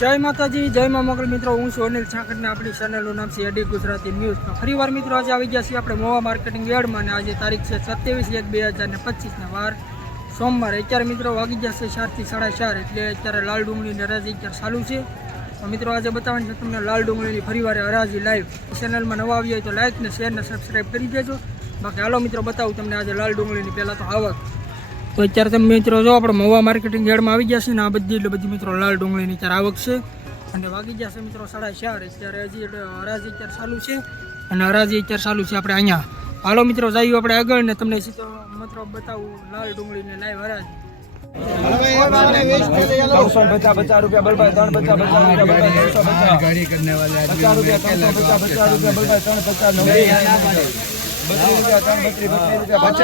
જય માતાજી, જય મા મોગલ મિત્રો, હું છું અનિલ છાંકડને આપણી ચેનલનું નામ છે એડી ગુજરાતી ન્યૂઝ. ફરીવાર મિત્રો આજે આવી ગયા છીએ આપણે મોવા માર્કેટિંગ યાર્ડમાં અને આજે તારીખ છે 27/1/2025 વાર સોમવાર. અત્યારે મિત્રો વાગી જશે 4 થી 4:30 એટલે અત્યારે લાલ ડુંગળીની હરાજી અત્યારે ચાલુ છે. તો મિત્રો આજે બતાવવાની છે તમને લાલ ડુંગળીની ફરીવાર હરાજી લાઈવ. ચેનલમાં નવા આવી હોય તો લાઈક ને શેર ને સબસ્ક્રાઈબ કરી દેજો. બાકી હાલો મિત્રો બતાવું તમને આજે લાલ ડુંગળીની પહેલાં તો આવક. તો અત્યારે તમે મિત્રો જો આપણે મહુવા માર્કેટિંગ યાર્ડમાં આવી ગયા છે ને આ બધી મિત્રો લાલ ડુંગળીની અત્યારે આવક છે અને વાગી જશે મિત્રો 4:30. અત્યારે હજી હરાજી અત્યારે ચાલુ છે અને હરાજી અત્યારે ચાલુ છે આપણે અહીંયા. હાલો મિત્રો જઈએ આપણે આગળ ને તમને સીધો મિત્રો બતાવું લાલ ડુંગળીને લાઈવ હરાજી. 350 रुपया बल भाई 350 गाड़ी करने वाले 50 रुपया 350 रुपया बल भाई 350 22 रुपया बल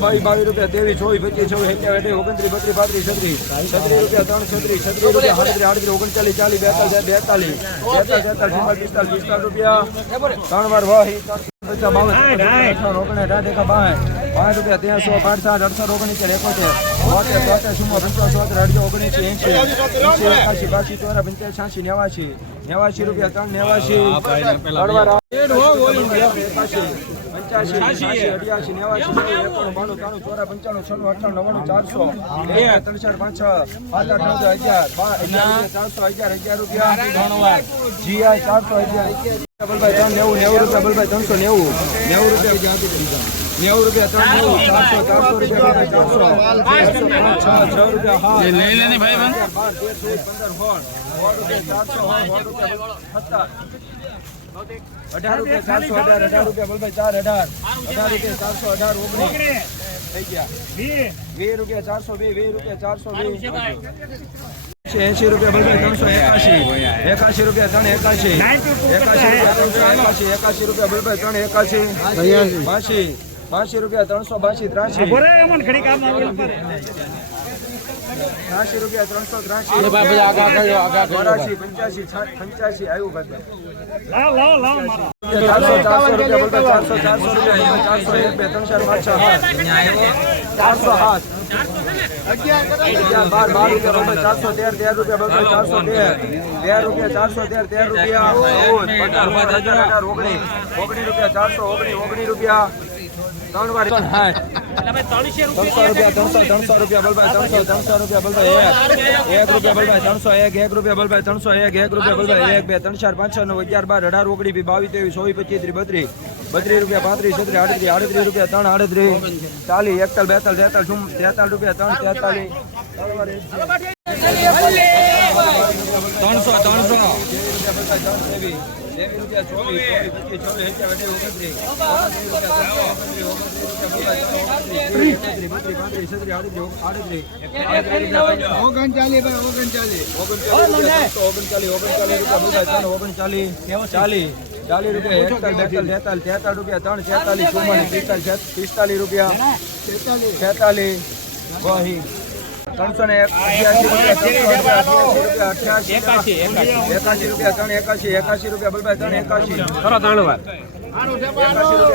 भाई 22 रुपया 322 रुपया 23 24 25 26 27 28 29 30 36 रुपया 36 रुपया 39 40 रुपया 3 વાર વાહી 5 रुपया 300 5 7 18 19 89 रुपया 3 18 रुपया 418 रुपया बल भाई 4 18 रुपया 418 20 रुपया 420 रुपया 80 रुपया बल भाई 381 रुपया 381 81 रुपया बल भाई 381 82 रुपया 382 83 80 रुपया 383 85 આવ્યું ભાઈ 400 रुपया 400 रुपया 407 12 रुपया 413 रुपया 413 रुपया 413 रुपया 19 रुपया 419 रुपया 3 વાર 300 रुपया बल भाई 300 रुपया बल भाई 1 रुपया बल भाई 301 1 रुपया बल भाई 301 1 रुपया बल भाई 1 2 3 4 5 6 9 11 12 18 19 22 23 24 25 32 रुपया 35 37 38 रुपया 3 38 40 41 42 43 रुपया 3 43 40 रुपया 43 रुपया 3 45 रुपया 46 वही 381 रुपया 81 रुपया 81 रुपया बल भाई 381 82 रुपया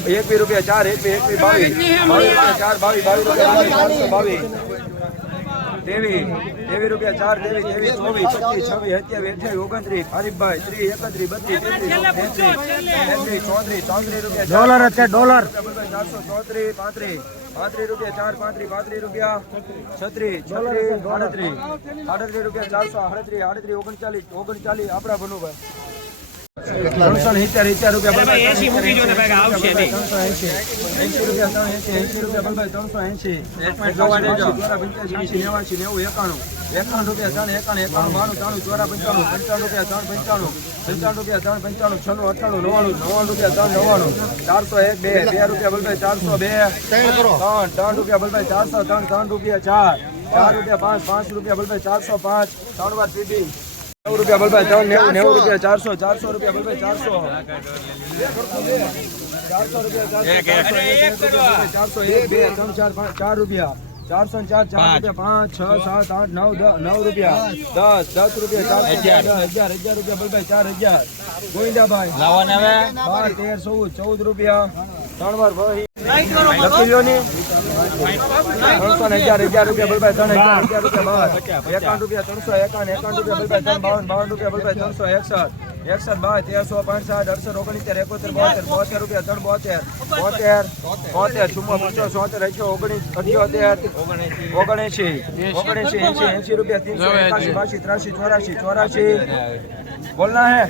382 रुपया 83 84 85 रुपया 4 22 रुपया 4 23 24 25 26 27 28 29 30 भाई 30 31 32 33 रुपया डॉलर डॉलर 434 35 रुपया 4 35 रुपया 36 38 रुपया 438 39 આપડા બનો ભાઈ 370 रुपया बल भाई 80 મૂકી જો ને ભાઈ આવશે નહીં 380 रुपया 380 रुपया बल भाई 380 એક મિનિટ જોવા દેજો 85 89 90 91 51 રૂપિયા 3 51 91 92 93 94 95 55 રૂપિયા 3 55 55 રૂપિયા 3 96 98 99 રૂપિયા 401 2 402 3 રૂપિયા બલભાઈ 400 3 3 રૂપિયા 403 3 રૂપિયા 5 5 રૂપિયા બલભાઈ 405 3 વાર પીપી 9 રૂપિયા બલભાઈ 3 90 રૂપિયા 400 400 રૂપિયા બલભાઈ 400 400 રૂપિયા 400 1 2 3 4 5 4 રૂપિયા 404 4 રૂપિયા 5 6 7 8 9 9 રૂપિયા 10 રૂપિયા 11 રૂપિયા બલભાઈ 4000 ગોવિંદાભાઈ 12 13 14 રૂપિયા 3 વાર ભાઈ લખી લ્યો ને 11 રૂપિયા બલભાઈ 3000 રૂપિયા 51 રૂપિયા 351 રૂપિયા બલભાઈ 52 રૂપિયા બલભાઈ 361 61 22 1365 68 69 72 રૂપિયા 372 72 80 રૂપિયા 384 બોલના હે